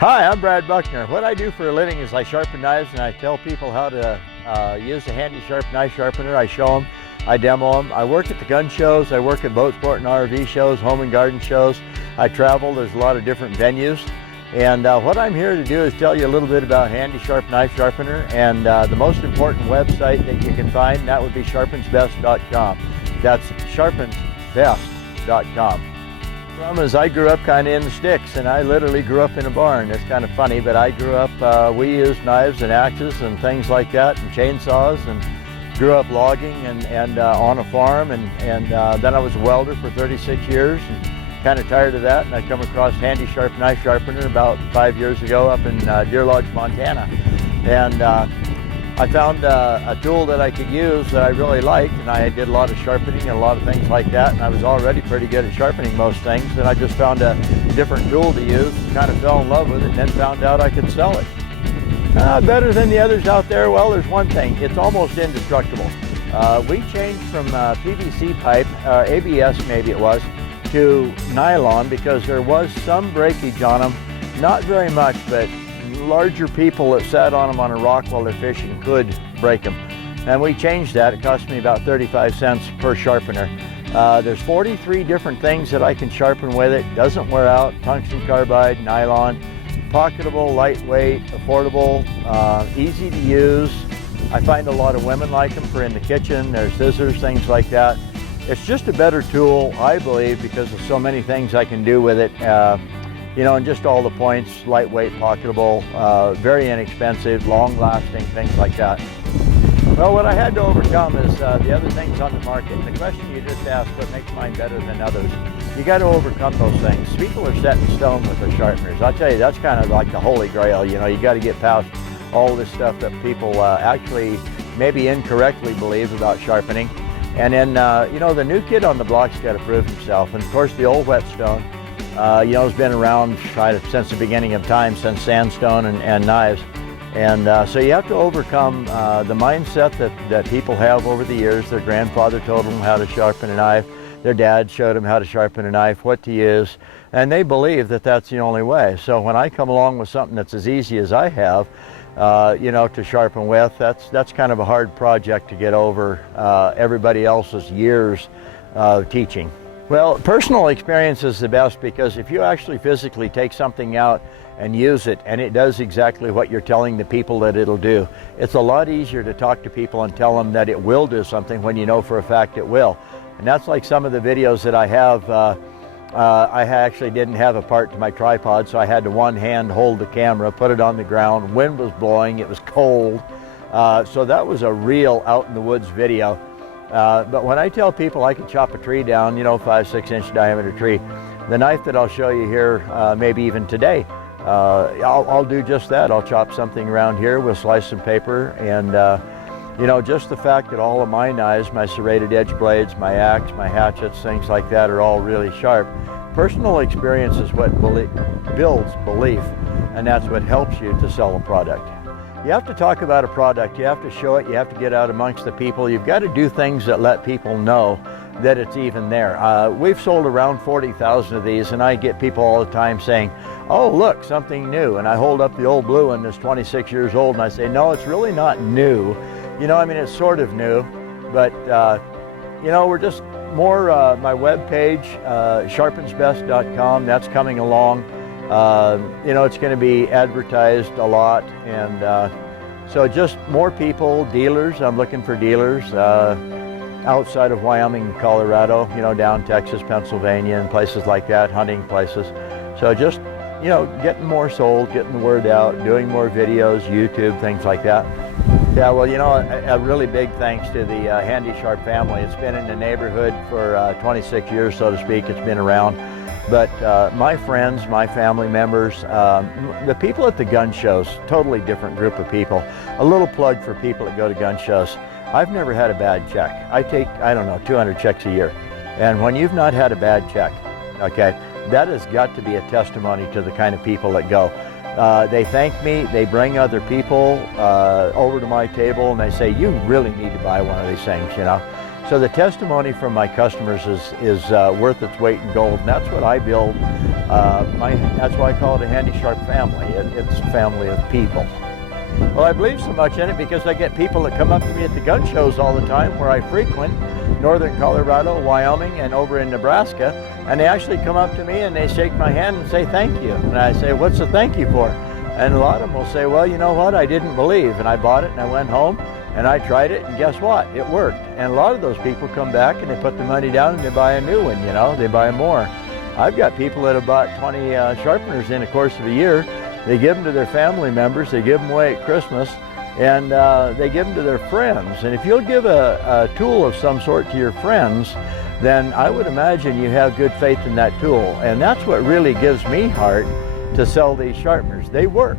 Hi, I'm Brad Buckner. What I do for a living is I sharpen knives, and I tell people how to use a handy sharp knife sharpener. I show them, I demo them. I work at the gun shows, I work at boat sport and RV shows, home and garden shows. I travel, there's a lot of different venues. And what I'm here to do is tell you a little bit about handy sharp knife sharpener, and the most important website that you can find, that would be SharpensBEST.com. That's SharpensBEST.com. The problem is I grew up kind of in the sticks, and I literally grew up in a barn. It's kind of funny, but I grew up, we used knives and axes and things like that, and chainsaws, and grew up logging and on a farm, and then I was a welder for 36 years, and kind of tired of that, and I come across handy sharp knife sharpener about 5 years ago up in Deer Lodge, Montana. And I found a tool that I could use that I really liked, and I did a lot of sharpening and a lot of things like that, and I was already pretty good at sharpening most things, and I just found a different tool to use, kind of fell in love with it, and then found out I could sell it. Better than the others out there? Well, there's one thing, it's almost indestructible. We changed from PVC pipe, ABS maybe it was, to nylon because there was some breakage on them, not very much, but larger people that sat on them on a rock while they're fishing could break them. And we changed that. It cost me about 35 cents per sharpener. There's 43 different things that I can sharpen with it. Doesn't wear out, tungsten carbide, nylon, pocketable, lightweight, affordable, easy to use. I find a lot of women like them for in the kitchen. There's scissors, things like that. It's just a better tool, I believe, because of so many things I can do with it. You know, and just all the points, lightweight, pocketable, very inexpensive, long-lasting, things like that. Well, what I had to overcome is the other things on the market. And the question you just asked, what makes mine better than others? You got to overcome those things. People are set in stone with their sharpeners. I'll tell you, that's kind of like the holy grail. You know, you got to get past all this stuff that people actually maybe incorrectly believe about sharpening. And then, you know, the new kid on the block's got to prove himself. And of course, the old whetstone, you know, has been around since the beginning of time, since sandstone and knives. And so you have to overcome the mindset that people have over the years. Their grandfather told them how to sharpen a knife. Their dad showed them how to sharpen a knife, what to use. And they believe that that's the only way. So when I come along with something that's as easy as I have, you know, to sharpen with, that's kind of a hard project to get over everybody else's years of teaching. Well, personal experience is the best, because if you actually physically take something out and use it, and it does exactly what you're telling the people that it'll do, it's a lot easier to talk to people and tell them that it will do something when you know for a fact it will. And that's like some of the videos that I have. I actually didn't have a part to my tripod, so I had to one hand hold the camera, put it on the ground. Wind was blowing, it was cold. So that was a real out in the woods video. But when I tell people I can chop a tree down, you know, 5-6 inch diameter tree, the knife that I'll show you here, maybe even today, I'll do just that. I'll chop something around here with slice and paper, and you know, just the fact that all of my knives, my serrated edge blades, my axe, my hatchets, things like that are all really sharp. Personal experience is what builds belief, and that's what helps you to sell a product. You have to talk about a product, you have to show it, you have to get out amongst the people, you've got to do things that let people know that it's even there. We've sold around 40,000 of these, and I get people all the time saying, oh look, something new, and I hold up the old blue one that's 26 years old, and I say, no, it's really not new. You know, I mean, it's sort of new, but you know, we're just more, my webpage, SharpensBEST.com, that's coming along. You know, it's going to be advertised a lot, and so just more people, dealers. I'm looking for dealers outside of Wyoming and Colorado, you know, down Texas, Pennsylvania, and places like that, hunting places. So just, you know, getting more sold, getting the word out, doing more videos, YouTube, things like that. Yeah, well, you know, a really big thanks to the Handy Sharp family. It's been in the neighborhood for 26 years, so to speak. It's been around. But my friends, my family members, the people at the gun shows, totally different group of people. A little plug for people that go to gun shows. I've never had a bad check. I take, I don't know, 200 checks a year. And when you've not had a bad check, okay, that has got to be a testimony to the kind of people that go. They thank me, they bring other people over to my table, and they say, you really need to buy one of these things, you know. So the testimony from my customers is worth its weight in gold, and that's what I build. That's why I call it a Handy Sharp family. It's a family of people. Well, I believe so much in it because I get people that come up to me at the gun shows all the time where I frequent, northern Colorado, Wyoming, and over in Nebraska, and they actually come up to me and they shake my hand and say thank you. And I say, what's the thank you for? And a lot of them will say, well, you know what, I didn't believe, and I bought it and I went home and I tried it, and guess what, it worked. And a lot of those people come back and they put the money down and they buy a new one, you know, they buy more. I've got people that have bought 20 sharpeners in the course of a year. They give them to their family members, they give them away at Christmas, and they give them to their friends. And if you'll give a tool of some sort to your friends, then I would imagine you have good faith in that tool. And that's what really gives me heart to sell these sharpeners. They work.